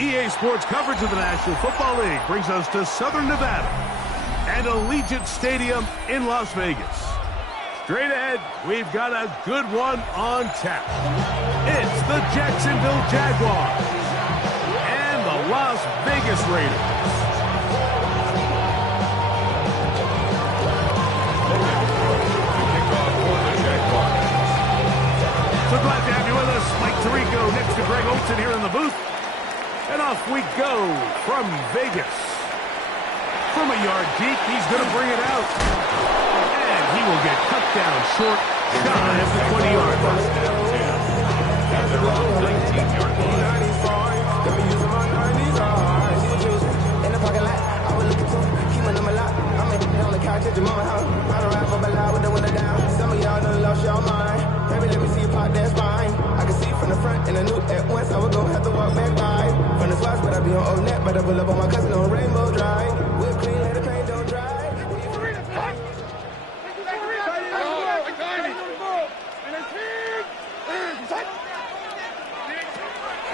EA Sports coverage of the National Football League brings us to Southern Nevada and Allegiant Stadium in Las Vegas. Straight ahead, we've got a good one on tap. It's the Jacksonville Jaguars and the Las Vegas Raiders. So glad to have you with us. Mike Tirico next to Greg Olsen here in the booth. And off we go from Vegas. From a yard deep, he's going to bring it out. And he will get cut down short, shy of the 20-yard line. At their own 19-yard line. In the parking lot, I was looking to keep my number locked. I'm on the couch at your mama house. I don't ride for my loud with the window down. Some of y'all done lost your mind. Baby, let me see you pop that spine. I can see from the front and I knew at once I was gonna have to walk back by. From the spots, but I be on Old Net, but I pull up on my cousin on Rainbow Drive. We're clean, let the paint don't dry.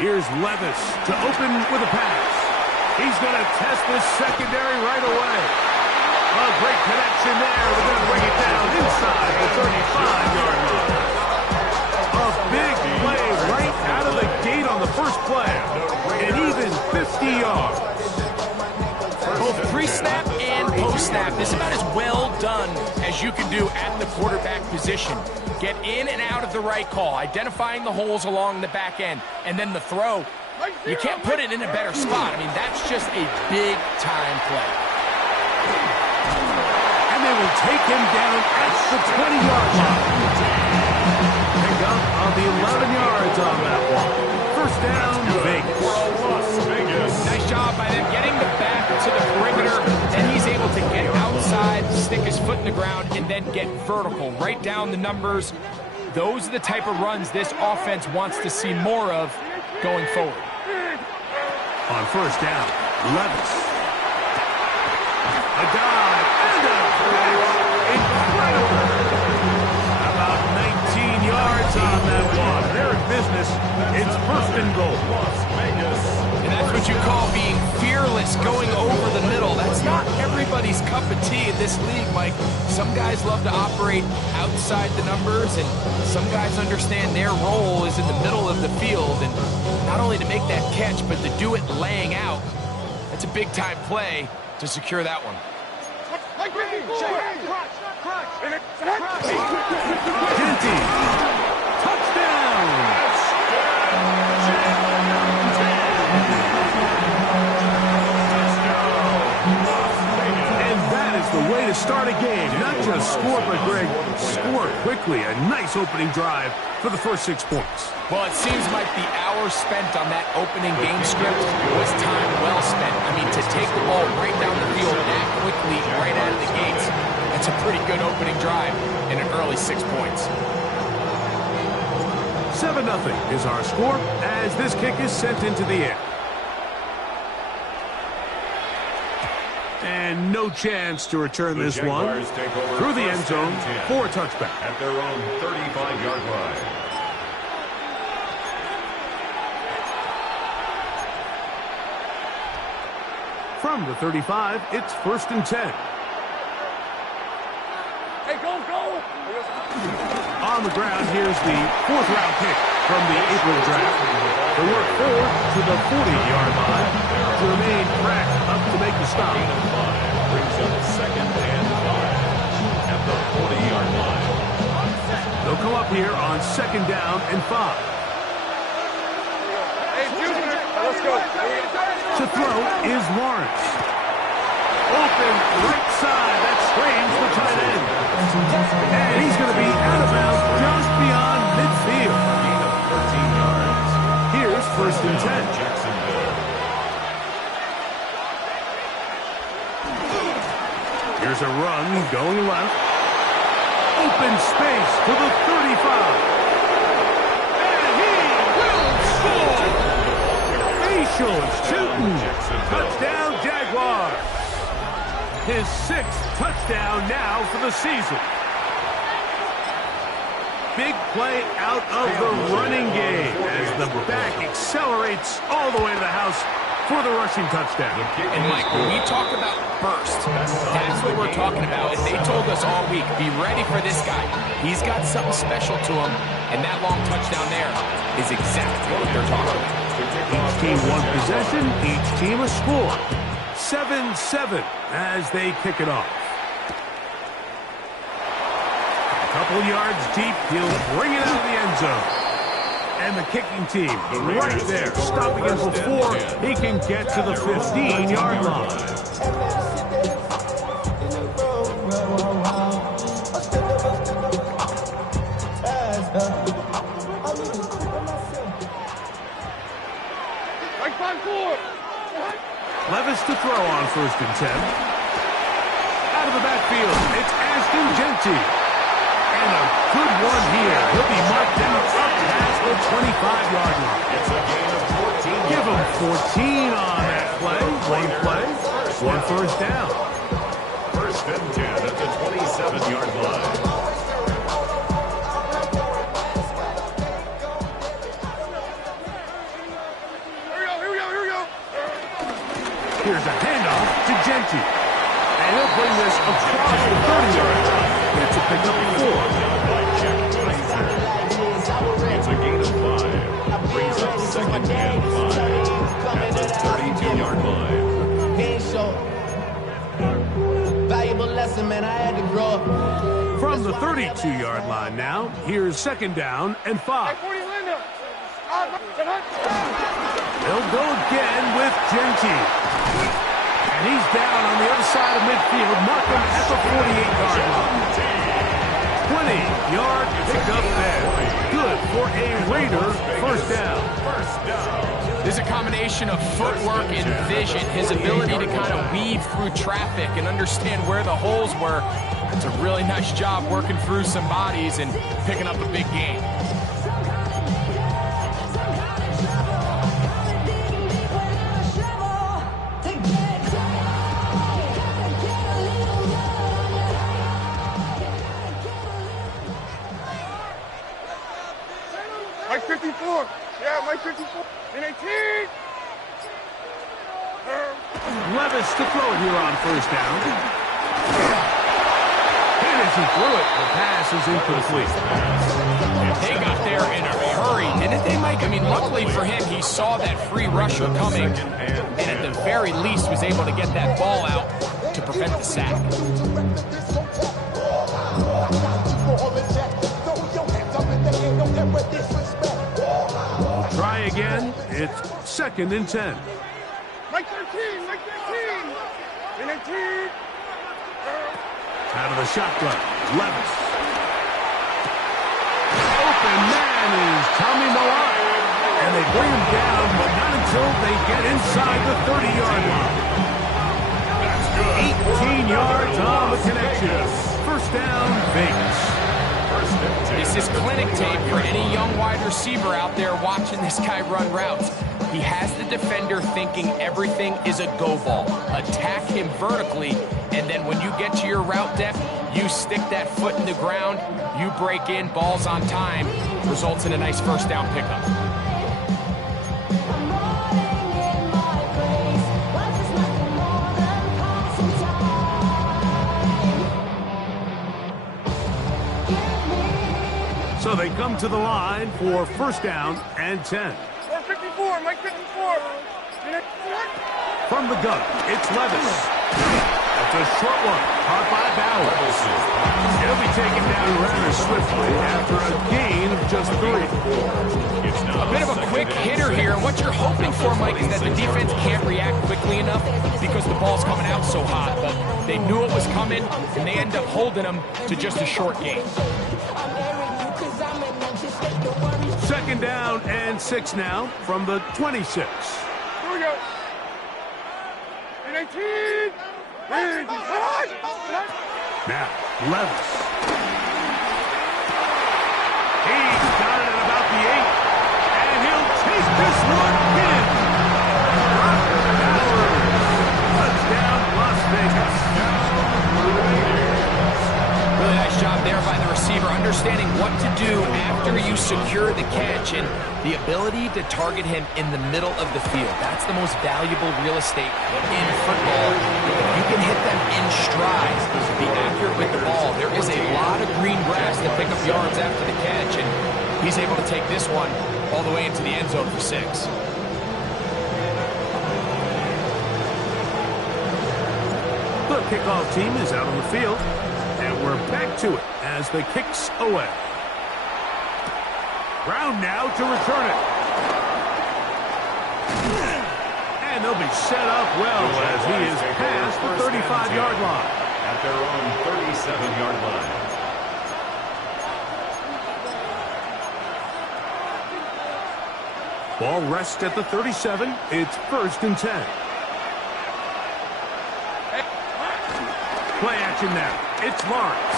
Here's Levis to open with a pass. He's going to test this secondary right away. A great connection there. We're going to bring it down inside the 35-yard line. A big play right out of the gate on the first play. And even 50 yards. Both pre-snap and post-snap. This is about as well done as you can do at the quarterback position. Get in and out of the right call, identifying the holes along the back end, and then the throw. You can't put it in a better spot. I mean, that's just a big-time play. And they will take him down at the 20-yard line. Pick up on the 11 yards on that one. First down, Vegas. Nice job by them getting the back to the perimeter. Then he's able to get outside, stick his foot in the ground, and then get vertical. Right down the numbers. Those are the type of runs this offense wants to see more of going forward. On first down, Levis. A dive and a catch. Incredible. About 19 yards on that one. They're in business. It's first and goal. And that's what you call being fearless, going over the middle. That's not everybody's cup of tea in this league, Mike. Some guys love to operate outside the numbers, and some guys understand their role is in the middle of the field. And not only to make that catch, but to do it laying out. That's a big-time play to secure that one. Genty. Touchdown. The way to start a game, not just score, but Greg, score quickly. A nice opening drive for the first 6 points. Well, it seems like the hours spent on that opening game script was time well spent. I mean, to take the ball right down the field that quickly, right out of the gates, that's a pretty good opening drive in an early 6 points. 7-0 is our score as this kick is sent into the air. And no chance to return this one through the end zone for a touchback. At their own 35-yard line. From the 35, it's first and 10. Hey, go! On the ground, here's the fourth-round pick from the April draft. They work forward to the 40-yard line to remain cracked up to make the stop. Brings up second and 5 at the 40-yard line. They'll come up here on second down and 5. Hey, Junior, let's go. To throw is Lawrence. Open right side. That screams the tight end. And he's going to be out of bounds just beyond midfield. Gain of 13 yards. Here's first and 10. Jacksonville. Here's a run going left. Open space to the 35. And he will score. Facial shooting. Touchdown, Jaguars. His 6th touchdown now for the season. Big play out of the running game as the back accelerates all the way to the house for the rushing touchdown. And Mike, when we talk about burst, that's what we're talking about. And they told us all week, be ready for this guy. He's got something special to him, and that long touchdown there is exactly what they're talking about. Each team one possession, each team a score. 7-7 as they kick it off. A couple yards deep, he'll bring it out of the end zone. And the kicking team right there, stopping him before he can get to the 15-yard line. Levis to throw on 1st and 10. Out of the backfield, it's Ashton Jeanty. And a good one here. He'll be marked down up past the 25-yard line. It's a gain of 14. Give him 14 on that play. One play, one first down. 1st and 10 at the 27-yard line. Here's a handoff to Jeanty. And he'll bring this across the 30-yard line. Gets a pick up 4. It's a gain of 5. Brings up 2nd and 5 at the 32-yard line. Valuable lesson, man. I had to grow up. From the 32-yard line now, here's 2nd down and 5. They'll go again with Jeanty. And he's down on the other side of midfield, marking at the 48-yard line. 20-yard pickup there. Good for a Raider first down. There's a combination of footwork and vision, his ability to kind of weave through traffic and understand where the holes were. It's a really nice job working through some bodies and picking up a big gain. Mike 54. Yeah, Mike 54. In 18. Levis to throw it here on 1st down. And as he threw it, the pass is incomplete. They got there in a hurry, didn't they, Mike? I mean, luckily for him, he saw that free rusher coming, and at the very least was able to get that ball out to prevent the sack. We'll try again. It's 2nd and 10. Mike 13. Mike 13. In 18. Out of the shotgun, Levis. Open man is Tommy Millard. And they bring him down, but not until they get inside the 30-yard line. That's good. 18 yards on the connection. First down, Vegas. This is clinic tape for any young wide receiver out there watching this guy run routes. He has the defender thinking everything is a go ball. Attack him vertically, and then when you get to your route depth, you stick that foot in the ground, you break in, balls on time, results in a nice first down pickup. So they come to the line for 1st down and 10. 54. Mike 54. From the gun, it's Levis. That's a short one, caught by Bowers. He'll be taken down rather swiftly after a gain of just 3. A bit of a quick hitter here. What you're hoping for, Mike, is that the defense can't react quickly enough because the ball's coming out so hot. But they knew it was coming, and they end up holding them to just a short gain. 2nd down and 6 now from the 26. Here we go. In 18. Now, Levis. He's got it at about the 8. And he'll take this one in. Touchdown, Las Vegas. Really nice job there by the receiver. understanding what to do after you secure the catch and the ability to target him in the middle of the field. That's the most valuable real estate in football. If you can hit them in stride, be accurate with the ball, there is a lot of green grass to pick up yards after the catch, and he's able to take this one all the way into the end zone for 6. The kickoff team is out on the field, and we're back to it as the kick's away. Brown now to return it. And they'll be set up well as he is past the 35-yard line. At their own 37-yard line. Ball rests at the 37. It's 1st and 10. Play action now. It's Lawrence.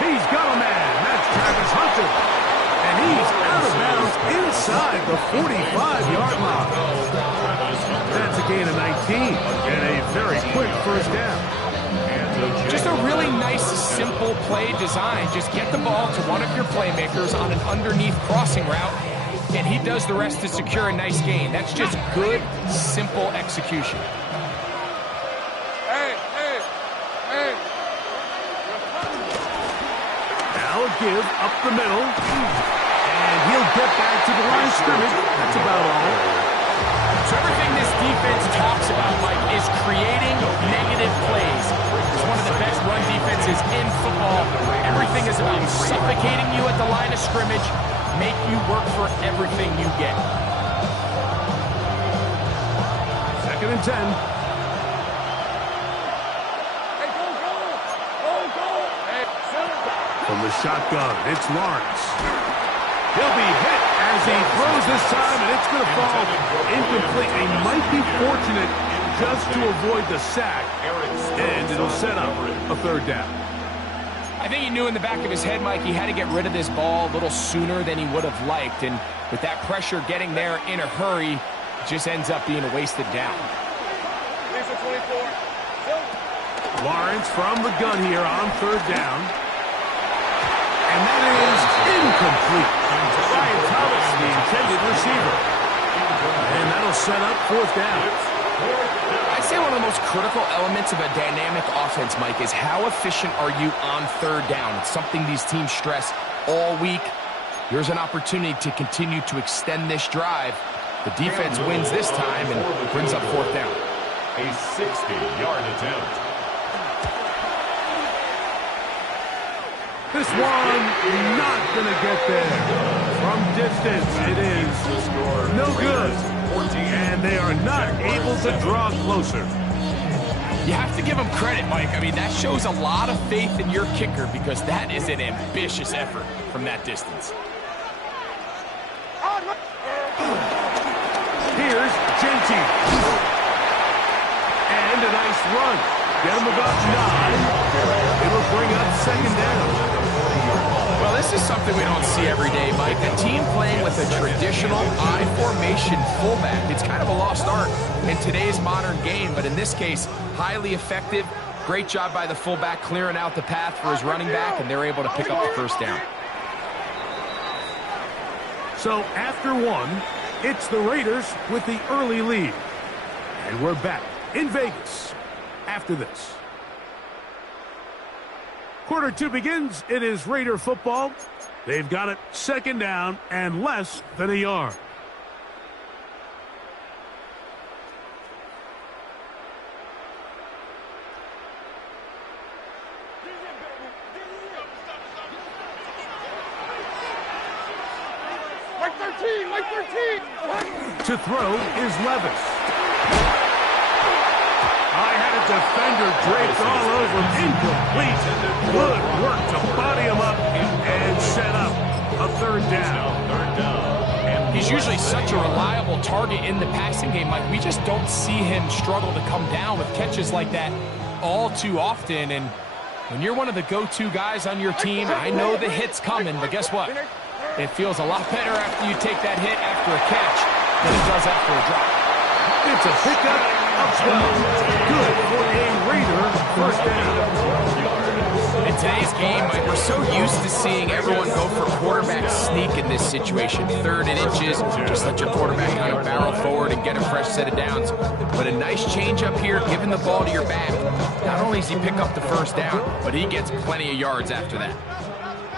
He's got a man. That's Travis Hunter. And he's out of bounds inside the 45-yard line. That's a gain of 19 and a very quick 1st down. Just a really nice, simple play design. Just get the ball to one of your playmakers on an underneath crossing route, and he does the rest to secure a nice gain. That's just good, simple execution. Now a give up the middle. And he'll get back to the line of scrimmage. That's about all. So everything this defense talks about, Mike, is creating negative plays. It's one of the best run defenses in football. Everything is about suffocating you at the line of scrimmage, make you work for everything you get. 2nd and 10. From the shotgun, it's Lawrence. He'll be hit as he throws this time, and it's going to fall incomplete. He might be fortunate just to avoid the sack, and it'll set up a 3rd down. I think he knew in the back of his head, Mike, he had to get rid of this ball a little sooner than he would have liked, and with that pressure getting there in a hurry, it just ends up being a wasted down. Lawrence from the gun here on 3rd down. And that is incomplete. Brian Thomas, the intended receiver. And that'll set up 4th down. I'd say one of the most critical elements of a dynamic offense, Mike, is how efficient are you on 3rd down. It's something these teams stress all week. Here's an opportunity to continue to extend this drive. The defense wins this time and brings up 4th down. A 60-yard attempt. This one not going to get there. From distance, it is no good. And they are not able to draw closer. You have to give him credit, Mike. I mean, that shows a lot of faith in your kicker because that is an ambitious effort from that distance. Here's Genty. And a nice run. Get him about 9. It'll bring up 2nd down. Well, this is something we don't see every day, Mike. A team playing with a traditional I-formation fullback. It's kind of a lost art in today's modern game, but in this case, highly effective. Great job by the fullback clearing out the path for his running back, and they're able to pick up the 1st down. So after 1, it's the Raiders with the early lead. And we're back in Vegas after this. Quarter 2 begins. It is Raider football. They've got it 2nd down and less than a yard. Like 13, like 13. To throw is Levis. I had a defender draped all over him. Incomplete. Good work to body him up and set up a 3rd down. He's usually such a reliable target in the passing game, Mike. We just don't see him struggle to come down with catches like that all too often. And when you're one of the go-to guys on your team, I know the hit's coming, but guess what? It feels a lot better after you take that hit after a catch than it does after a drop. It's a pickup of 12. Good for a Raider first down. In today's game, Mike, we're so used to seeing everyone go for quarterback sneak in this situation. 3rd and inches, just let your quarterback kind of barrel forward and get a fresh set of downs. But a nice change up here, giving the ball to your back. Not only does he pick up the first down, but he gets plenty of yards after that.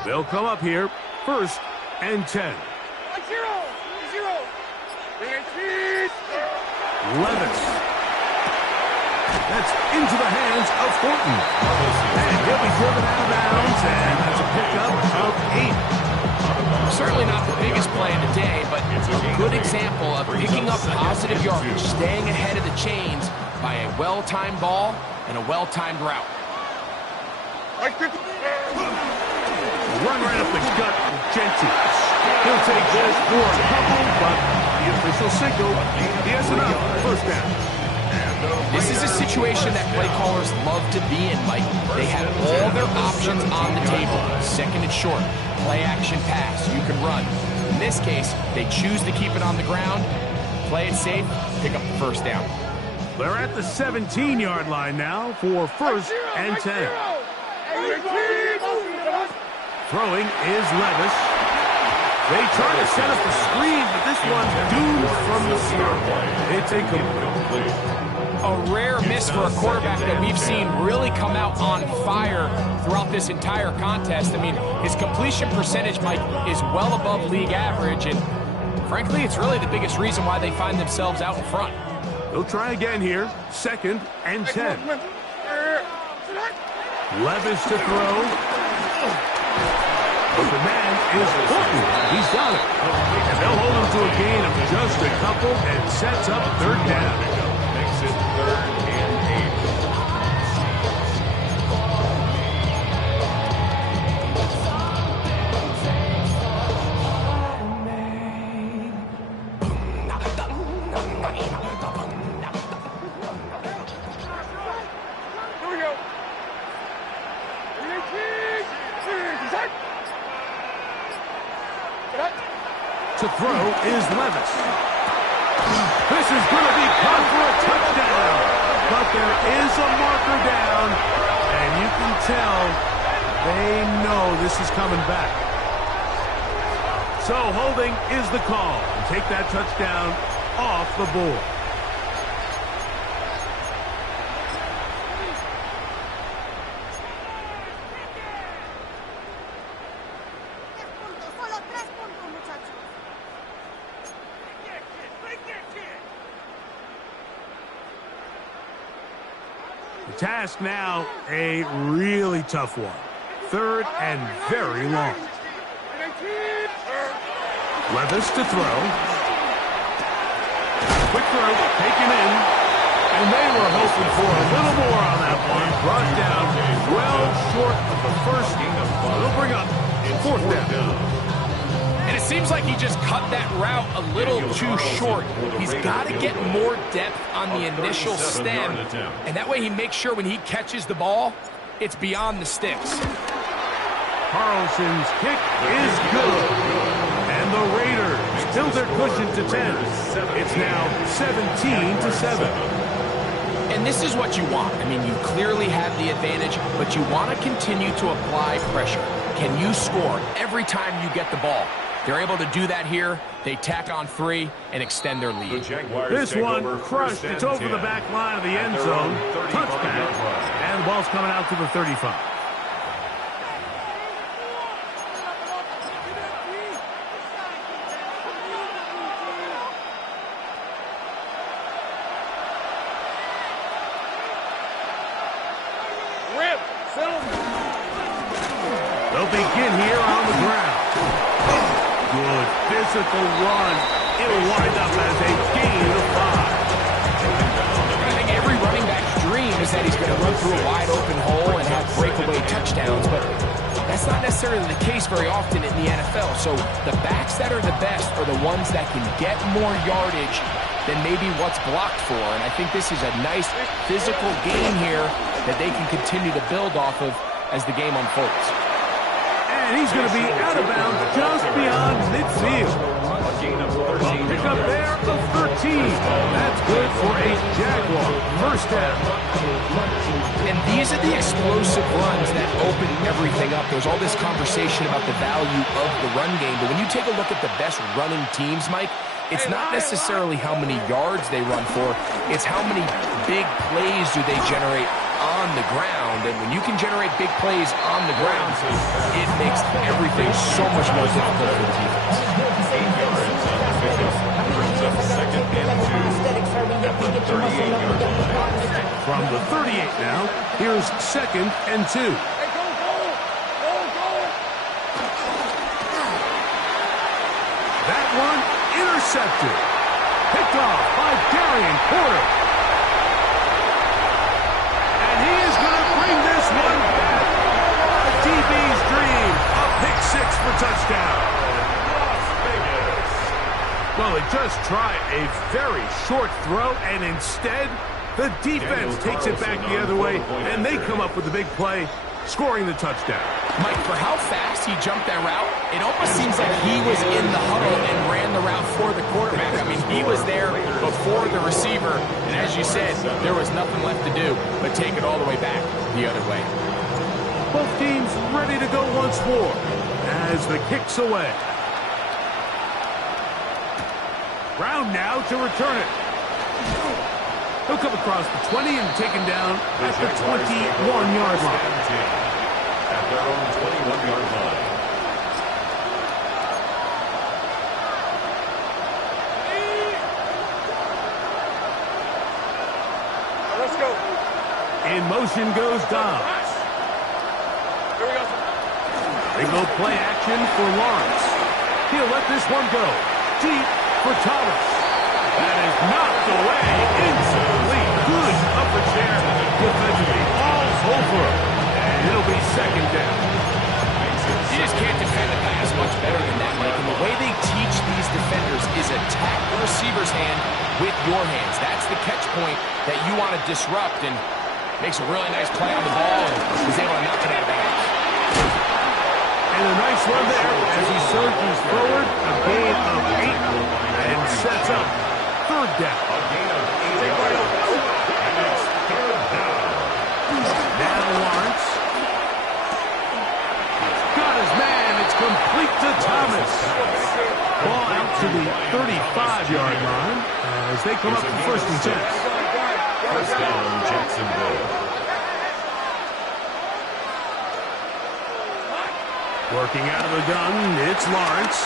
They'll come up here, 1st and 10. 0. Levis. That's into the hands of Horton. And he'll be driven out of bounds, and that's a pickup of 8. Certainly not the biggest play of the day, but a good example of picking up positive yardage, staying ahead of the chains by a well-timed ball and a well-timed route. Run right up the gut of Genty. He'll take this for a couple, but the official signal, he has enough. First down. This is a situation that play callers love to be in, Mike. They have all their options on the table. 2nd and short, play action pass, you can run. In this case, they choose to keep it on the ground, play it safe, pick up the first down. They're at the 17-yard line now for 1st and 10. Throwing is Levis. They try to set up a screen, but this one's doomed from the start. It's incomplete. A rare miss for a quarterback that we've seen really come out on fire throughout this entire contest. I mean, his completion percentage, Mike, is well above league average, and frankly, it's really the biggest reason why they find themselves out in front. They'll try again here, 2nd and 10. Levis to throw. But the man is Horton. He's got it. And they'll hold him to a gain of just a couple and sets up 3rd down. Makes it 3rd and 8. To throw is Levis. This is going to be caught for a touchdown. But there is a marker down, and you can tell they know this is coming back. So holding is the call. Take that touchdown off the board. The task now, a really tough one. 3rd and very long. Levis to throw. Quick throw, taken in. And they were hoping for a little more on that one. Brought down well short of the first. They'll bring up 4th down. And it seems like he just cut that route a little too short. He's got to get more depth on the initial stem, and that way he makes sure when he catches the ball, it's beyond the sticks. Carlson's kick is good. And the Raiders build their cushion to 10. It's now 17-7. And this is what you want. I mean, you clearly have the advantage, but you want to continue to apply pressure. Can you score every time you get the ball? They're able to do that here. They tack on 3 and extend their lead. This one crushed. It's over the back line of the end zone. Touchback. And the ball's coming out to the 35. They'll begin here on the ground. Good physical run. It'll wind up as a gain of 5. I think every running back's dream is that he's going to run through a wide open hole and have breakaway touchdowns, but that's not necessarily the case very often in the NFL. So the backs that are the best are the ones that can get more yardage than maybe what's blocked for. And I think this is a nice physical game here that they can continue to build off of as the game unfolds. And he's going to be out of bounds just beyond midfield. A gain of 13. pickup there of 13. That's good for a Jaguar first down. And these are the explosive runs that open everything up. There's all this conversation about the value of the run game, but when you take a look at the best running teams, Mike, it's not necessarily how many yards they run for, it's how many big plays do they generate on the ground. And when you can generate big plays on the ground, it makes everything so much more difficult for the defense. 8 yards on the pickup. Brings up second and 2 at the 38-yard line. From the 38 now, here's second and 2. That one intercepted. Picked off by Darian Porter. And he is going to bring this one back. A DB's dream. A pick six for touchdown. Well, he just tried a very short throw, and instead, the defense takes it back the other way, and they come up with the big play, scoring the touchdown. Mike, for how fast he jumped that route, it almost seems like he was in the huddle and ran the route for the quarterback. I mean, he was there before the receiver, and as you said, there was nothing left to do but take it all the way back the other way. Both teams ready to go once more as the kick's away. Brown now to return it. He'll come across the 20 and taken down at the 21-yard line. At their own 21-yard line. Let's go. In motion goes Dobbs. Here we go. They go play action for Lawrence. He'll let this one go. Deep for Thomas. That is knocked away into the lead. Good upper chair defensively all over. And it'll be second down. You just can't defend a pass much better than that, Mike. And the way they teach these defenders is attack the receiver's hand with your hands. That's the catch point that you want to disrupt, and makes a really nice play on the ball and is able to knock it out of bounds. And a nice run there as he surges forward, a gain of 8, and sets up third down. A gain of 8 yards. And it's third down. Now Lawrence. Got his man. It's complete to Thomas. Ball out to the 35-yard line as they come up for first and 10. First down, Jacksonville. Working out of the gun, it's Lawrence.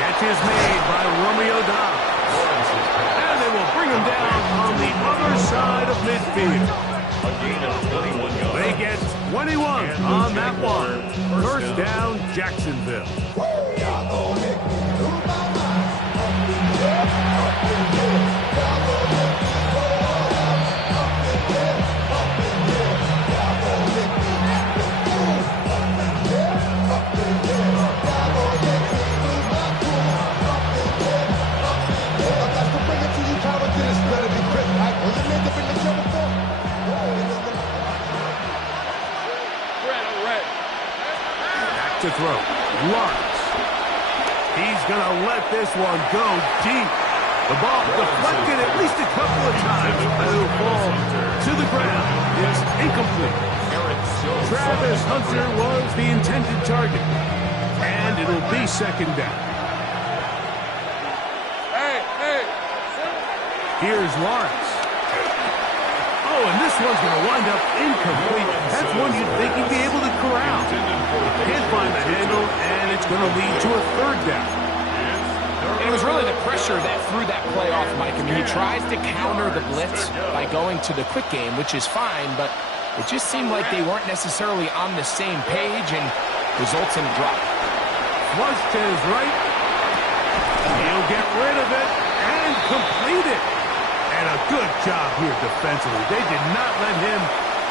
Catch is made by Romeo Dobbs. And they will bring him down on the other side of midfield. A gain of 21 yards. They get 21 on that one. First down, Jacksonville. To throw. Lawrence. He's going to let this one go deep. The ball deflected at least a couple of times. It'll fall to the ground. It's incomplete. Travis Hunter was the intended target. And it'll be second down. Hey. Here's Lawrence. Oh, and this one's going to wind up incomplete. That's one you'd think he'd be able to corral. Can't find the handle, and it's going to lead to a third down. And it was really the pressure that threw that play off, Mike. I mean, he tries to counter the blitz by going to the quick game, which is fine, but it just seemed like they weren't necessarily on the same page, and results in a drop. Flush to his right. He'll get rid of it and complete it. And a good job here defensively. They did not let him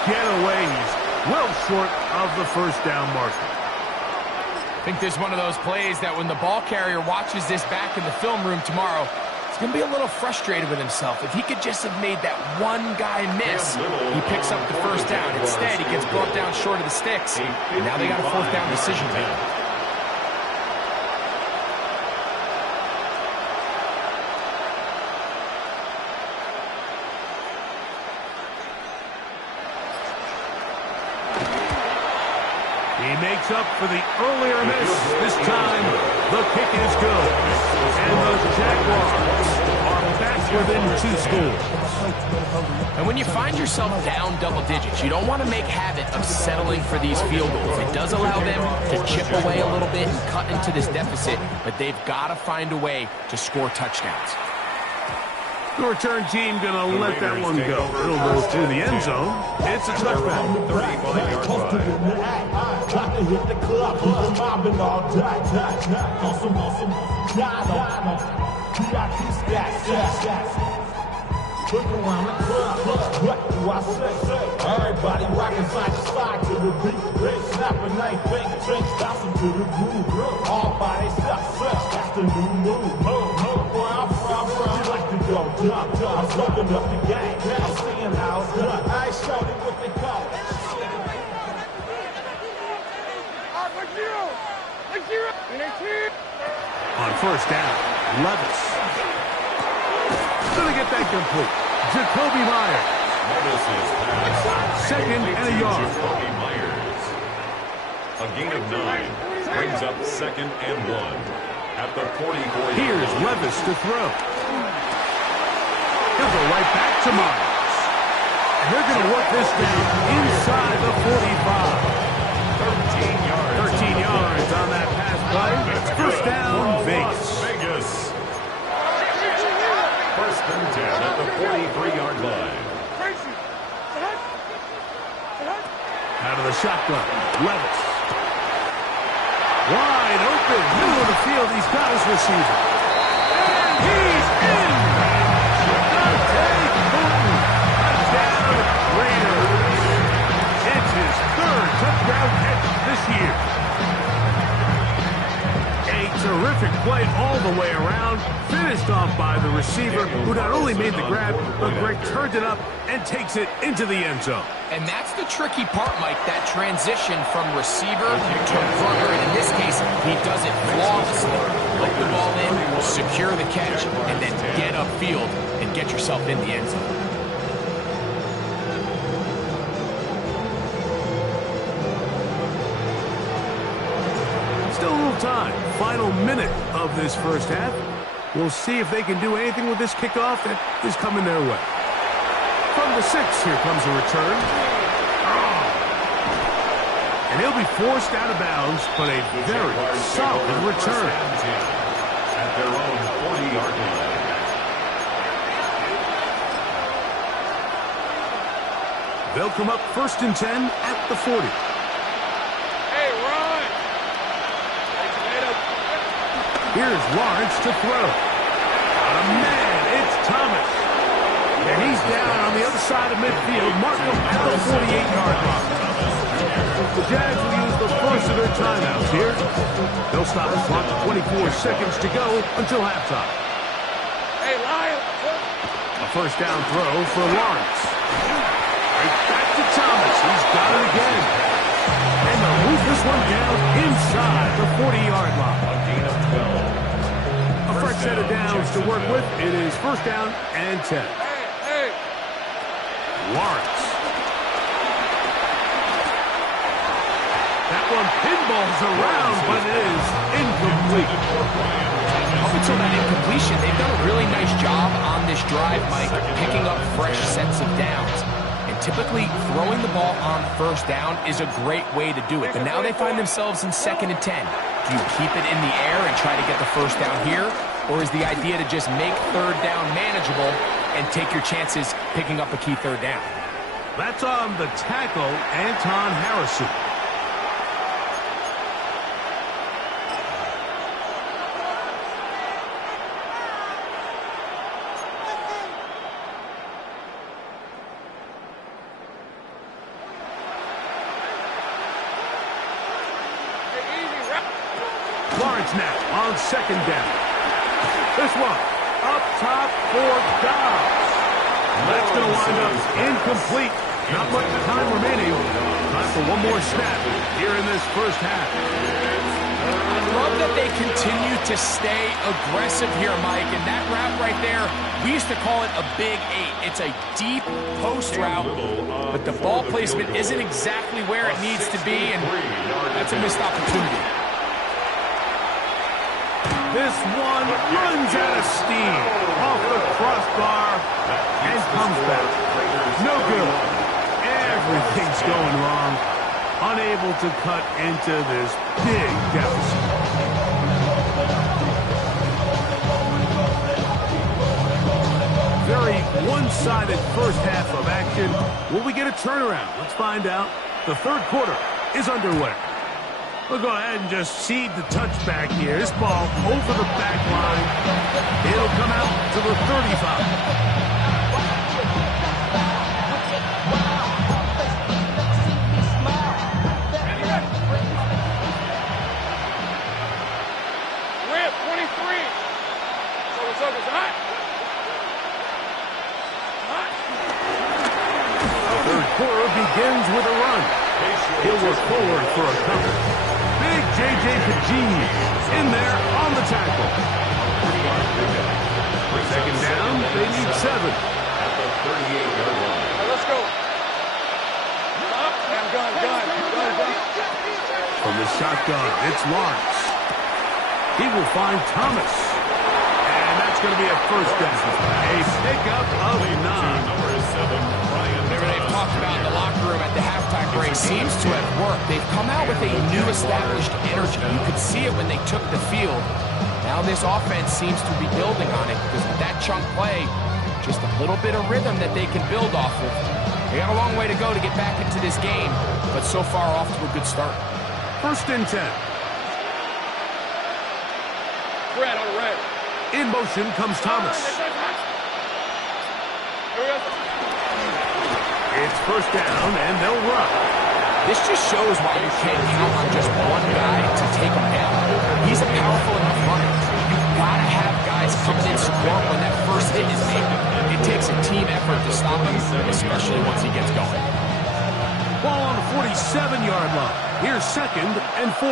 get away. He's well short of the first down marker. I think this is one of those plays that when the ball carrier watches this back in the film room tomorrow, he's going to be a little frustrated with himself. If he could just have made that one guy miss, he picks up the first down. Instead, he gets brought down short of the sticks. And now they got a fourth down decision to make. He makes up for the earlier miss. This time, the kick is good. And the Jaguars are back within 2 scores. And when you find yourself down double digits, you don't want to make habit of settling for these field goals. It does allow them to chip away a little bit and cut into this deficit, but they've got to find a way to score touchdowns. The return team going to let that one go. It'll go to the end zone. It's a touchback. 35-yard Look around the club, what do I say? Everybody rockin' side to side to the beat. Snapping night, bang, drinks, bouncing to the groove. All by themselves, that's the new move. Where I'm from, you like to go dumb. I'm smoking up the game, I'm seeing how it's done. I ain't showed it what they call it. On first down, Levis. Gonna get that complete. Jacoby Myers. Second and a yard. Jacoby Myers. A gain of 9 brings up 2nd and 1 at the 44. Here's Levis to throw. He'll go right back to Myers. And they're going to work this down inside the 45. 13 yards on that pass play. First down, Vegas. First and 10 at the 43-yard line. Out of the shotgun, Levis. Wide open, middle of the field. He's got his receiver. And he's in! Dante Booten. Touchdown, Raiders. It's his 3rd touchdown catch this year. A terrific play all the way around. Finished off by the receiver, who not only made the grab, but Greg turned it up and takes it into the end zone. And that's the tricky part, Mike, that transition from receiver to runner. And in this case, he does it flawlessly. Put the ball in, secure the catch, and then get upfield and get yourself in the end zone. Still a little time. Final minute of this first half. We'll see if they can do anything with this kickoff that is coming their way. From the 6, here comes a return. And he'll be forced out of bounds, but a very solid return. At their own 40-yard line. They'll come up first and 10 at the 40. Hey, run! Here's Lawrence to throw. Oh, man, it's Thomas. And he's down on the other side of midfield. Mark him at the 48-yard line. The Jags will use the first of their timeouts here. They'll stop the clock at 24 seconds to go until halftime. Hey, Lion! A first down throw for Lawrence. Right back to Thomas. He's got it again. And they'll move this one down inside the 40-yard line. A gain of 12. A fresh set of downs to work with. It is first down and 10. Hey! Lawrence. That one pinballs around, but it is incomplete. Up until that incompletion, they've done a really nice job on this drive, Mike, picking up fresh sets of downs. And typically, throwing the ball on first down is a great way to do it. But now they find themselves in 2nd and 10. Do you keep it in the air and try to get the first down here? Or is the idea to just make 3rd down manageable and take your chances picking up a key 3rd down? That's on the tackle, Anton Harrison. Lawrence now on 2nd down. This one up top for Dobbs. That's going to wind up incomplete. Not much time remaining. Time for one more snap here in this first half. I love that they continue to stay aggressive here, Mike, and that route right there, we used to call it a big 8. It's a deep post route, but the ball placement isn't exactly where it needs to be, and that's a missed opportunity. This one runs out of steam off the crossbar and comes back. No good. Everything's going wrong. Unable to cut into this big deficit. Very one-sided first half of action. Will we get a turnaround? Let's find out. The third quarter is underway. We'll go ahead and just cede the touchback here. This ball over the back line. It'll come out to the 35. Quarter begins with a run. He'll work forward for a cover. Big J.J. Pagini in there on the tackle. Second down, they need 7. At the 38-yard line. Let's go. Gun. From the shotgun, it's Lawrence. He will find Thomas. And that's going to be a first down. A pickup of 9. Number 7, Brian. They've talked about in the locker room at the halftime break seems to have worked. They've come out with a new established energy. You could see it when they took the field. Now this offense seems to be building on it because with that chunk play, just a little bit of rhythm that they can build off of. They got a long way to go to get back into this game, but so far off to a good start. First and 10. Red on red. In motion comes Thomas. It's first down, and they'll run. This just shows why you can't count on just one guy to take him down. He's a powerful enough runner. You've got to have guys come in support when that first hit is made. It takes a team effort to stop him, especially once he gets going. Ball on the 47-yard line. Here's second and 4.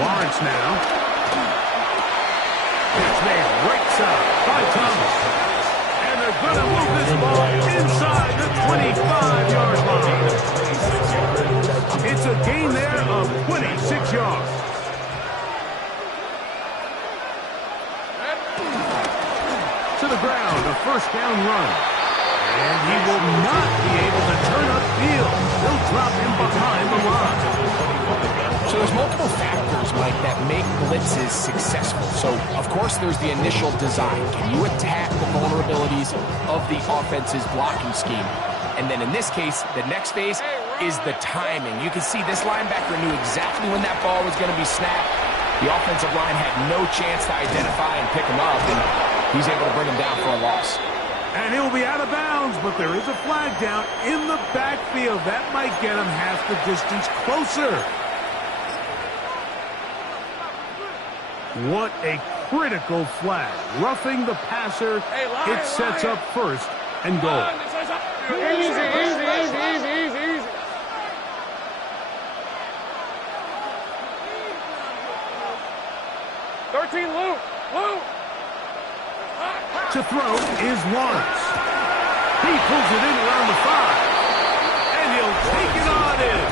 Lawrence now. It's made right side by Thomas. And they're going to move this ball inside the 25-yard line. It's a gain there of 26 yards. To the ground, a first down run. And he will not be able to turn upfield. They'll drop him behind the line. So there's multiple factors, Mike, that make blitzes successful. So, of course, there's the initial design. Can you attack the vulnerabilities of the offense's blocking scheme? And then in this case, the next phase is the timing. You can see this linebacker knew exactly when that ball was going to be snapped. The offensive line had no chance to identify and pick him up, and he's able to bring him down for a loss. And he'll be out of bounds, but there is a flag down in the backfield. That might get him half the distance closer. What a critical flag. Roughing the passer, it sets up first and goal. Easy. 13, Luke. To throw is Lawrence. He pulls it in around the 5. And he'll take it on in.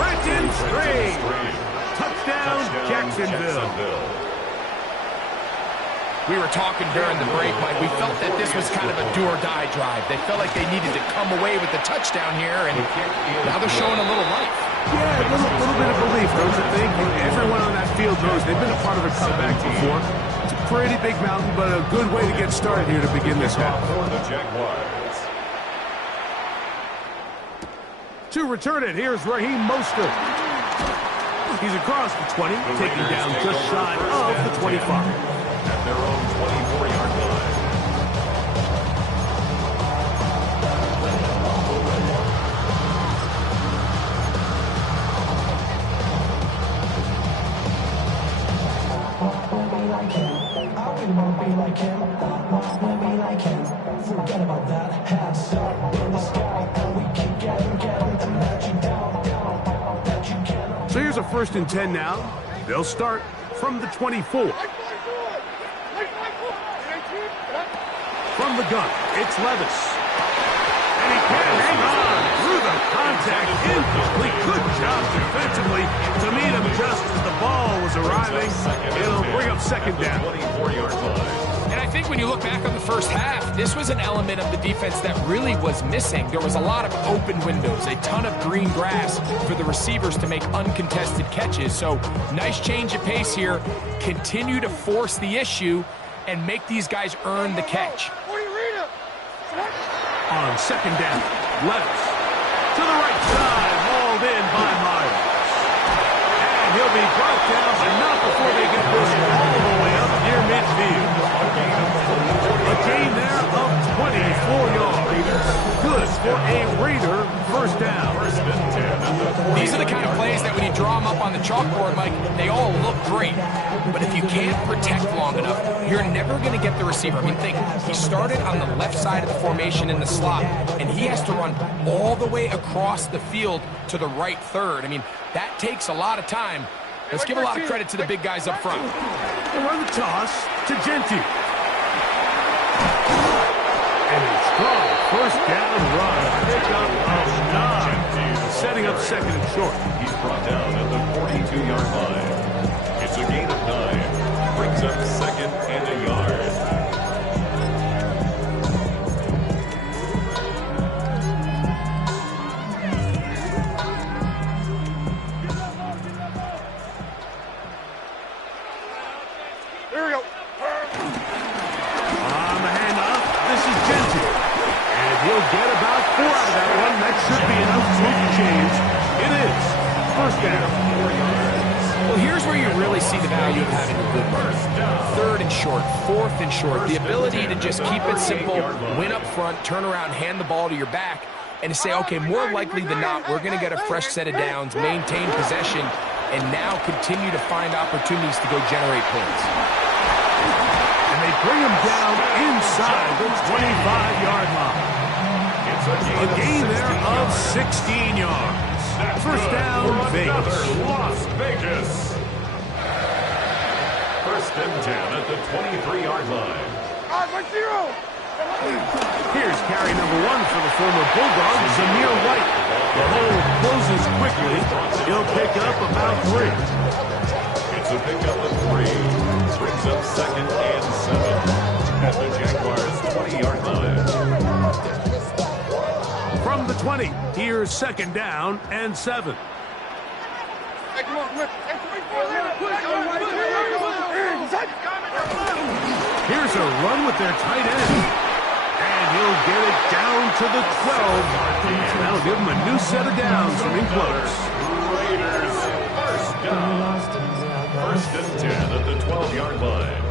Brenton Strange. Touchdown, Jacksonville. We were talking during the break, Mike. We felt that this was kind of a do-or-die drive. They felt like they needed to come away with the touchdown here, and now they're showing a little life. Yeah, a little bit of belief, don't you think? Everyone on that field knows they've been a part of a comeback before. It's a pretty big mountain, but a good way to get started here to begin this half. For the Jaguars. To return it, here's Raheem Mostert. He's across the 20, taking down just shy of the 25. At their own 24-yard line. Forget about that. Hats up in the sky, and we keep getting, and let you down, that you can't. So here's a 1st and 10 now. They'll start from the 24. From the gun, it's Levis. And he can hang on through the contact. Incomplete. Good job defensively to meet him just as the ball was arriving. It'll bring up 2nd down. 24-yard line. And I think when you look back on the first half, this was an element of the defense that really was missing. There was a lot of open windows, a ton of green grass for the receivers to make uncontested catches. So nice change of pace here. Continue to force the issue and make these guys earn the catch. On 2nd down, Levis to the right side, hauled in by Myers. And he'll be brought down, but not before they get this all the way up near midfield. A gain there of 24 yards. Good for a Raider 1st down. These are the kind of plays that when you draw them up on the chalkboard, Mike, they all look great. But if you can't protect long enough, you're never going to get the receiver. I mean, think, he started on the left side of the formation in the slot, and he has to run all the way across the field to the right third. I mean, that takes a lot of time. Let's give a lot of credit to the big guys up front. We'll run the toss to Genty. And a strong 1st down run. Pickup of 9. Setting up 2nd and short. He's brought down at the 42-yard line. It's a gain of 9. Brings up 2nd and a yard. Here we go. On the handoff, this is Genty. And he'll get about 4 out of that one. That should be enough to move the chains. It is 1st down. Well, here's where you really see the value of having a good run. 3rd and short, 4th and short. The ability to just keep it simple, win up front, turn around, hand the ball to your back, and to say, okay, more likely than not, we're going to get a fresh set of downs, maintain possession, and now continue to find opportunities to go generate points. And they bring him down inside the 25-yard line. A gain there of 16 yards. 1st down, Vegas. Las Vegas. 1st and 10 at the 23-yard line. Here's carry number 1 for the former Bulldog, Zamir White. The hole closes quickly. He'll pick up about 3. It's a pickup of 3. Brings up 2nd and 7 at the Jaguars' 20-yard line. From the 20, here's 2nd down and 7. Here's a run with their tight end. And he'll get it down to the 12. And that'll give him a new set of downs from in close. Raiders 1st down. 1st and 10 at the 12-yard line.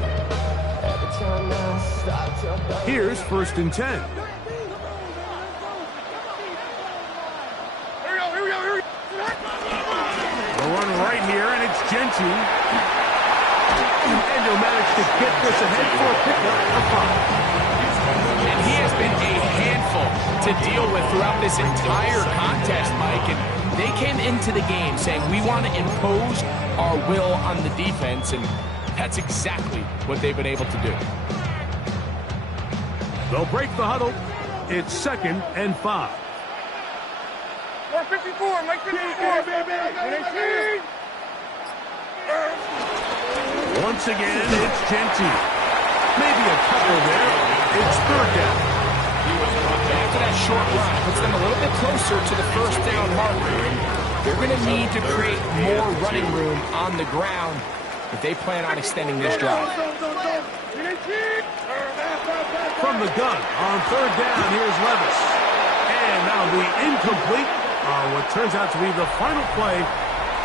Here's 1st and 10. The run right here, and it's Genty. And he'll manage to get this ahead for a pickup of 5. And he has been a handful to deal with throughout this entire contest, Mike. And they came into the game saying, we want to impose our will on the defense, and that's exactly what they've been able to do. They'll break the huddle. It's 2nd and 5. 454, Mike 54, baby. Once again, it's Genty. Maybe a couple there. It's 3rd down. After that short run, puts them a little bit closer to the 1st down marker. They're going to need to create more running room on the ground if they plan on extending this drive. From the gun on 3rd down, here's Levis. And that'll be incomplete on what turns out to be the final play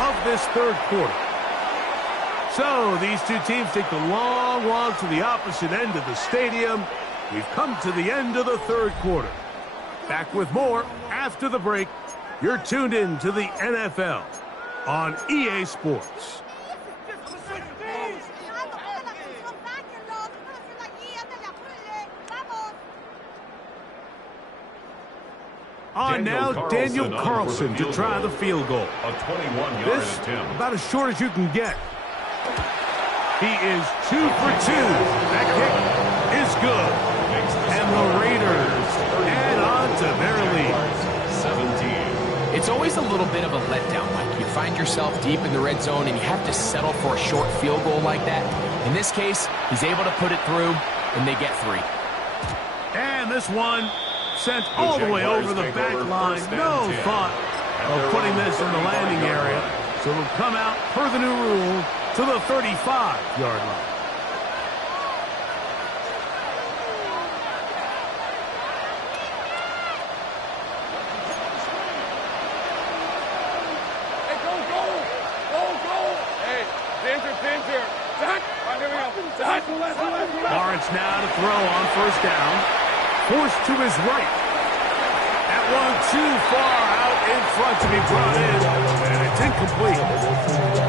of this 3rd quarter. So these two teams take the long walk to the opposite end of the stadium. We've come to the end of the 3rd quarter. Back with more after the break. You're tuned in to the NFL on EA Sports. On now, Daniel Carlson to try the field goal. A 21-yard This attempt. about as short as you can get. He is 2 for 2. That kick is good. And the Raiders add on to their lead. 17. It's always a little bit of a letdown, Mike. You find yourself deep in the red zone and you have to settle for a short field goal like that. In this case, he's able to put it through, and they get 3. And this one sent all the way over the back line. No thought of putting this in the landing area. So it'll come out per the new rule to the 35-yard line. Hey, go. Hey, danger. Zach. All right, here we go. Zach. Lawrence now to throw on first down. Forced to his right. That one too far out in front to be brought in, and it's incomplete.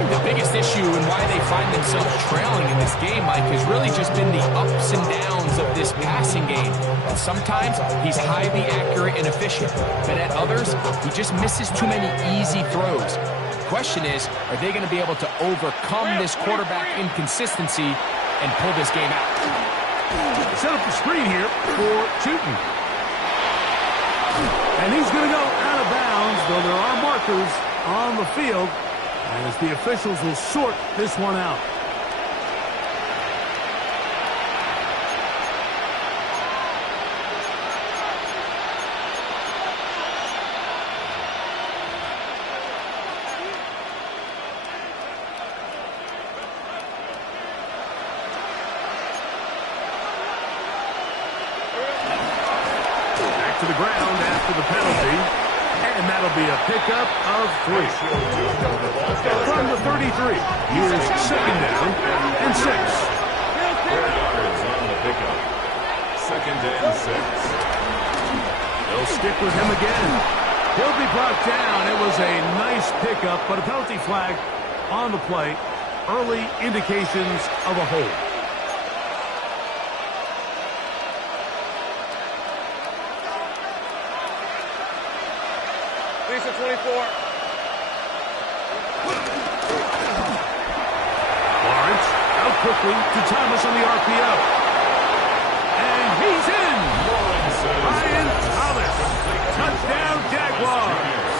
The biggest issue and why they find themselves trailing in this game, Mike, has really just been the ups and downs of this passing game. And sometimes he's highly accurate and efficient, but at others, he just misses too many easy throws. The question is, are they going to be able to overcome this quarterback inconsistency and pull this game out? Set up the screen here for Chutin. And he's going to go out of bounds, though there are markers on the field, as the officials will sort this one out. To the ground after the penalty, and that'll be a pickup of 3. From the 33, here's second down and 6. 4 yards on the pickup. Second and 6. They'll stick with him again. He'll be brought down. It was a nice pickup, but a penalty flag on the play. Early indications of a hold. Lisa 24. Lawrence out quickly to Thomas on the RPO. And he's in. Ryan Thomas. Touchdown, Jaguars.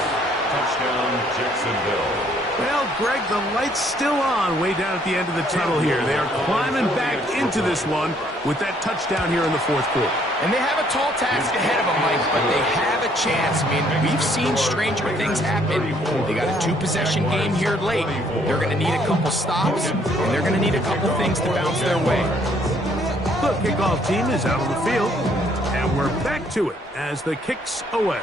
Touchdown, Jacksonville. Well, Greg, the light's still on way down at the end of the tunnel here. They are climbing back into this one with that touchdown here in the fourth quarter. And they have a tall task ahead of them, Mike, but they have a chance. I mean, we've seen stranger things happen. They got a 2-possession game here late. They're going to need a couple stops, and they're going to need a couple things to bounce their way. The kickoff team is out on the field, and we're back to it as the kick's away.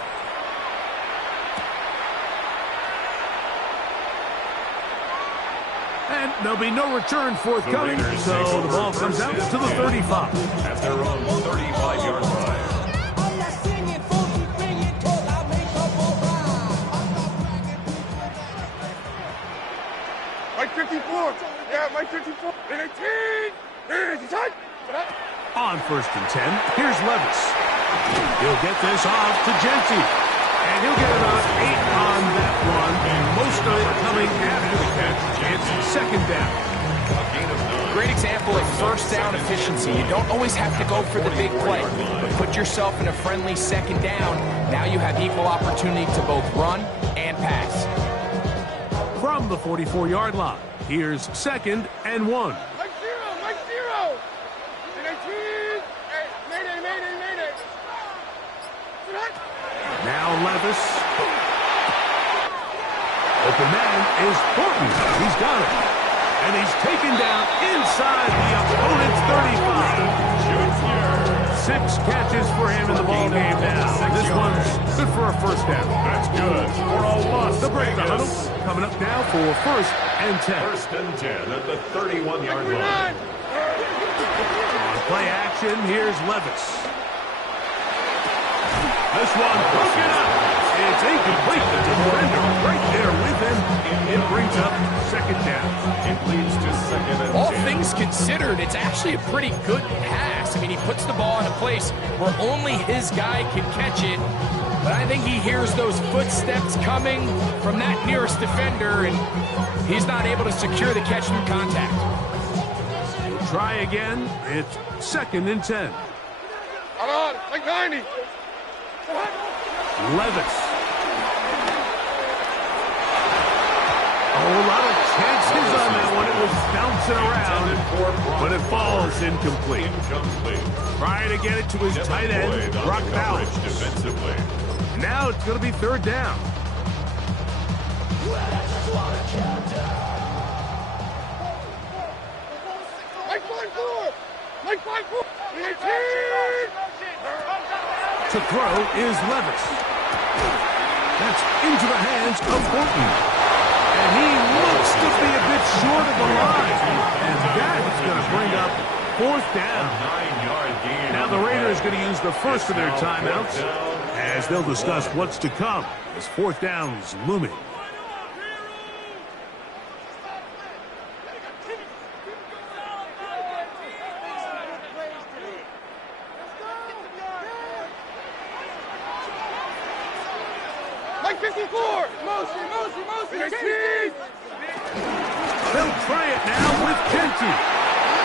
And there'll be no return forthcoming, so the ball comes out to the 35. At their own 35-yard line. Mike 54. Yeah, Mike 54. And 18. On first and 10, here's Levis. He'll get this off to Genty. And he'll get about 8 on that one, and most of it coming after the catch. It's second down. Great example of first down efficiency. You don't always have to go for the big play, but put yourself in a friendly second down. Now you have equal opportunity to both run and pass. From the 44-yard line, here's second and 1. Mike 0. And 18. Hey, Mayday. Now Levis. Open man is Horton. He's got it. And he's taken down inside the opponent's 35. 6 catches for him in the ball game now. This one's good for a first down. That's good for a loss. The break the huddle coming up now for first and 10. First and 10 at the 31-yard line. On play action, here's Levis. This one broken up. It's incomplete. The defender right there with him. It brings up second down. It leads to second and 10. All things considered, it's actually a pretty good pass. I mean, he puts the ball in a place where only his guy can catch it. But I think he hears those footsteps coming from that nearest defender, and he's not able to secure the catch through contact. Try again. It's 2nd and 10. Hold on, like 90. Levis. Oh, a lot of chances on that one. It was bouncing around, but it falls incomplete. Trying to get it to his tight end, Brock Bowers. Defensively. Now it's going to be 3rd down. Like 5-4. Like 5-4. To throw is Levis. That's into the hands of Horton. And he looks to be a bit short of the line. And that is going to bring up 4th down. 9-yard gain. Now the Raiders going to use the first of their timeouts as they'll discuss what's to come as 4th down is looming. Like 54. Motion. They'll try it now with Kenty.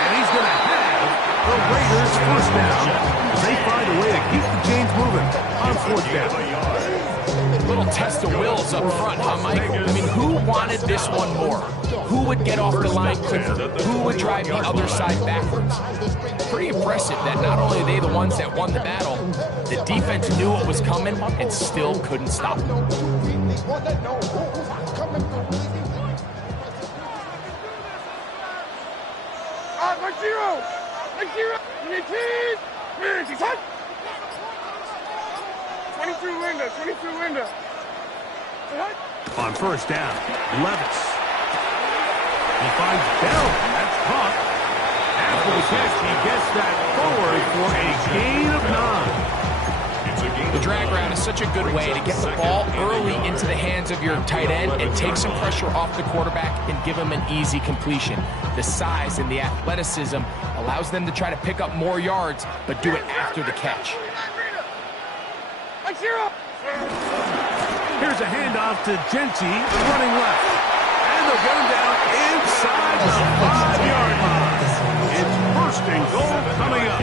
And he's going to have the Raiders 1st down. They find a way to keep the chains moving on 4th down. Little test of wills up front, huh, Mike? I mean, who wanted this one more? Who would get off the line quicker? Who would drive the other side backwards? Pretty impressive that not only are they the ones that won the battle, the defense knew what was coming and still couldn't stop it. Like 0. 22 Linda. On 1st down, Levis. He finds Bell. That's caught. After the catch, he gets that forward for a gain of 9. The drag route is such a good way to get the ball early into the hands of your tight end and take some pressure off the quarterback and give him an easy completion. The size and the athleticism allows them to try to pick up more yards, but do it after the catch. Like 0. Here's a handoff to Genty, running left. And they'll get him down inside the 5-yard line. It's 1st and goal coming up.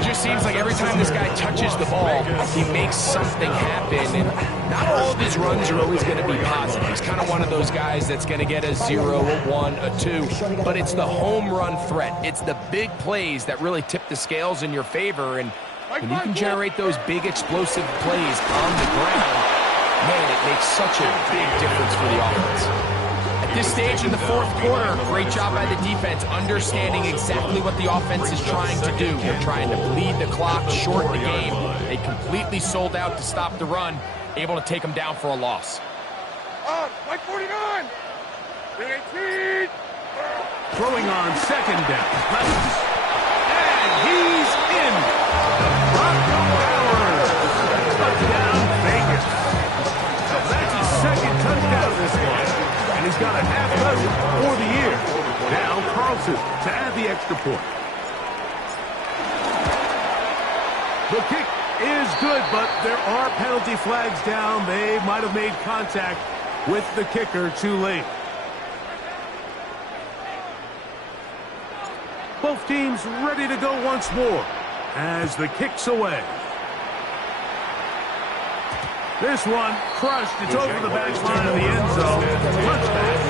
It just seems like every time this guy touches the ball, he makes something happen. And not all of his runs are always going to be positive. He's kind of one of those guys that's going to get a 0, a 1, a 2. But it's the home run threat. It's the big plays that really tip the scales in your favor. And when you can generate those big explosive plays on the ground, man, it makes such a big difference for the offense. At this stage in the 4th quarter, great job by the defense, understanding exactly what the offense is trying to do. They're trying to bleed the clock, shorten the game. They completely sold out to stop the run, able to take them down for a loss. Like 49. 18. Throwing on 2nd down. Levis. And he's in. Brock Bowers. Touchdown, Vegas. That's his 2nd touchdown this one. And he's got a half dozen for the year. Now Carlson to add the extra point. The kick is good, but there are penalty flags down. They might have made contact with the kicker too late. Both teams ready to go once more as the kick's away. This one crushed. It's over the baseline of the end zone. Touchback.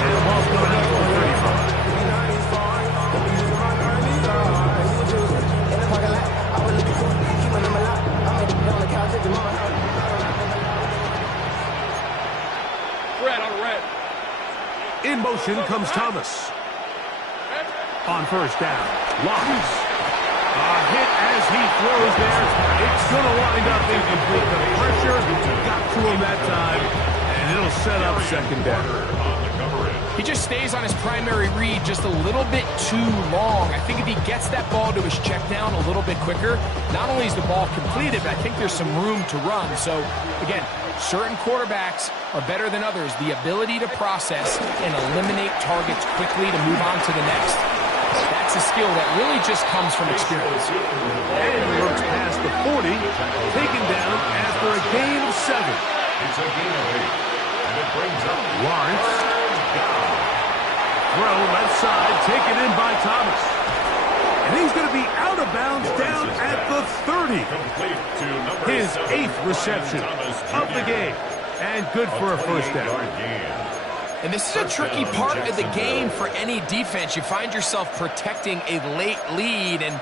And the ball's going out for 35. Red. In motion comes Thomas. On 1st down, Locks. A hit as he throws there. It's going to wind up incomplete. The pressure got to him that time, and it'll set up 2nd down. He just stays on his primary read just a little bit too long. I think if he gets that ball to his check down a little bit quicker, not only is the ball completed, but I think there's some room to run. So, again, certain quarterbacks are better than others. The ability to process and eliminate targets quickly to move on to the next. That's That's a skill that really just comes from experience. And he looks past the 40, taken down after a gain of 7. It's a gain of 8, and it brings up Lawrence. Throw left side, taken in by Thomas. And he's going to be out of bounds down at the 30. complete to number His 7, 8th reception of the game. And good for a first down. And this is a tricky part of the game for any defense. You find yourself protecting a late lead, and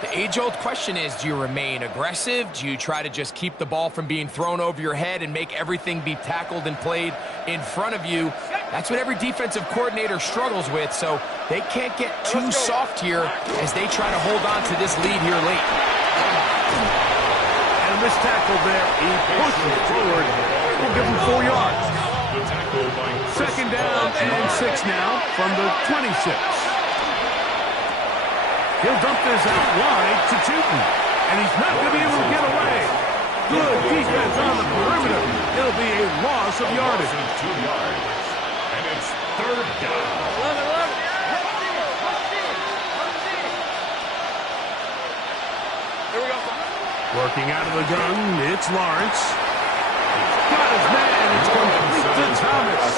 the age-old question is, do you remain aggressive? Do you try to just keep the ball from being thrown over your head and make everything be tackled and played in front of you? That's what every defensive coordinator struggles with, so they can't get too soft here as they try to hold on to this lead here late. And a missed tackle there. He pushes forward. We'll give him 4 yards. Second down and 6 now from the 26. He'll dump this out wide to Tootin. And he's not going to be able to get away. Good defense on the perimeter. It'll be a loss of yardage. 2 yards. And it's 3rd down. 11. Here we go. Working out of the gun, it's Lawrence. Got his man. It's complete to Thomas.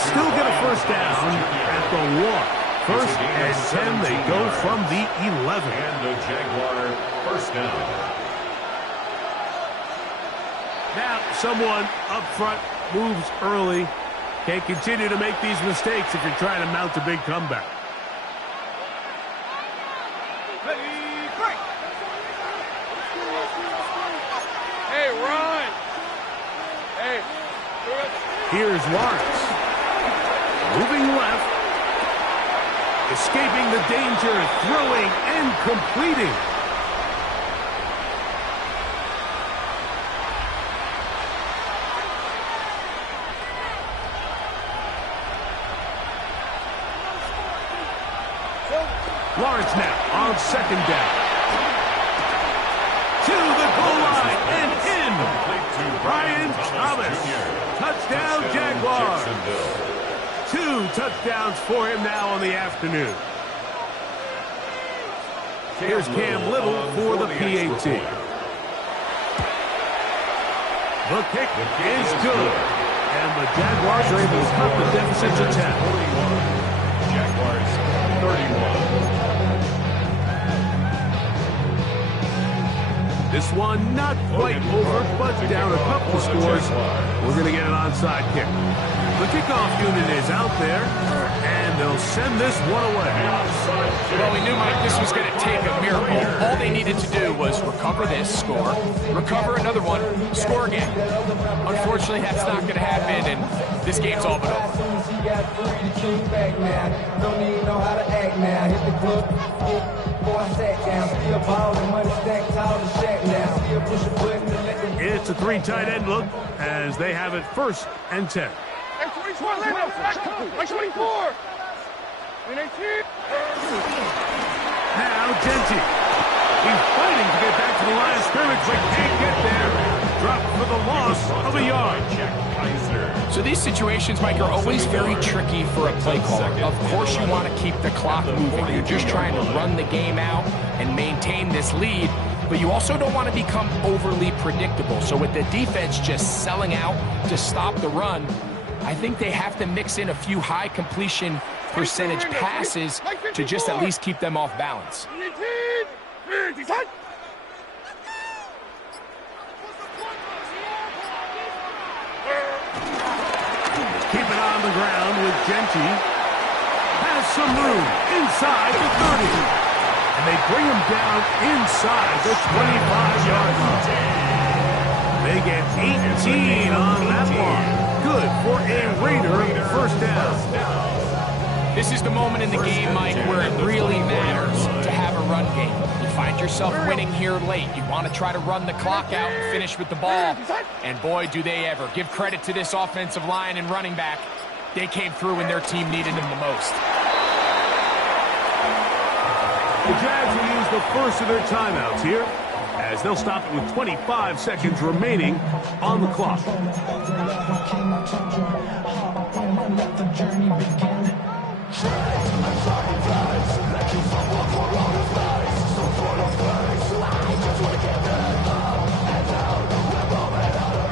Still get a first down at the 1. First and 10, they go from the 11. And the Jaguar first down. Now, someone up front moves early. Can't continue to make these mistakes if you're trying to mount a big comeback. Hey, run. Hey. Here's Lawrence. Moving left. Escaping the danger, throwing and completing. Lawrence now on second down. To the goal line and in. Brian Thomas. Touchdown, Jaguars. 2 touchdowns for him now on the afternoon. Here's Cam Little for the PAT. The kick is good. And the Jaguars are able to cut the deficit to 10. Jaguars 31. This one not quite over, but down a couple of scores. We're going to get an onside kick. The kickoff unit is out there, and they'll send this one away. Well, we knew, Mike, this was going to take a miracle. All they needed to do was recover this, score, recover another one, score again. Unfortunately, that's not going to happen, and this game's all but over. It's a 3 tight end look as they have it 1st and 10. Hey, 24, like 24. 18. Now Genty. He's fighting to get back to the line of scrimmage, but can't get there. Dropped for the loss of a yard. So these situations, Mike, are always very tricky for a play caller. Of course you want to keep the clock moving. You're just trying to run the game out and maintain this lead, but you also don't want to become overly predictable. So with the defense just selling out to stop the run, I think they have to mix in a few high completion percentage passes to just at least keep them off balance. Keep it on the ground with Genty. Has some room inside the 30. And they bring him down inside the 25-yard line. They get 18 on that one. Good for a Raider first down. This is the moment in the game, Mike, where it really matters to have a run game. You find yourself winning here late. You want to try to run the clock out and finish with the ball. And boy, do they ever. Give credit to this offensive line and running back. They came through when their team needed them the most. The Jags will use the first of their timeouts here, as they'll stop it with 25 seconds remaining on the clock.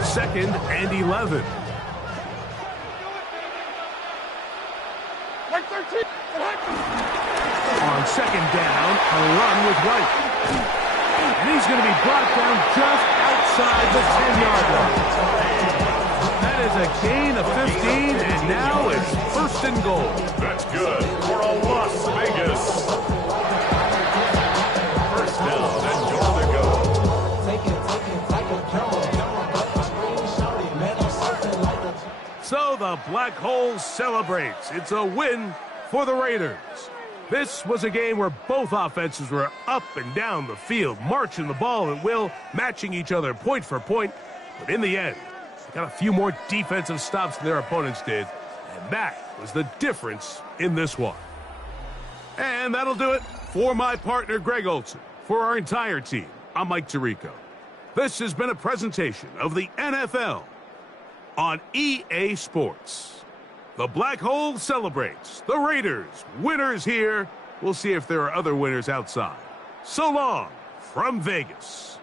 Second and 11. Like 13. On second down, a run with White. And he's going to be brought down just outside the 10-yard line. That is a gain of 15, and now it's first and goal. That's good for a Las Vegas. First down and goal to go. So the Black Hole celebrates. It's a win for the Raiders. This was a game where both offenses were up and down the field, marching the ball at will, matching each other point for point. But in the end, they got a few more defensive stops than their opponents did, and that was the difference in this one. And that'll do it for my partner, Greg Olson. For our entire team, I'm Mike Tirico. This has been a presentation of the NFL on EA Sports. The Black Hole celebrates. The Raiders, winners here. We'll see if there are other winners outside. So long from Vegas.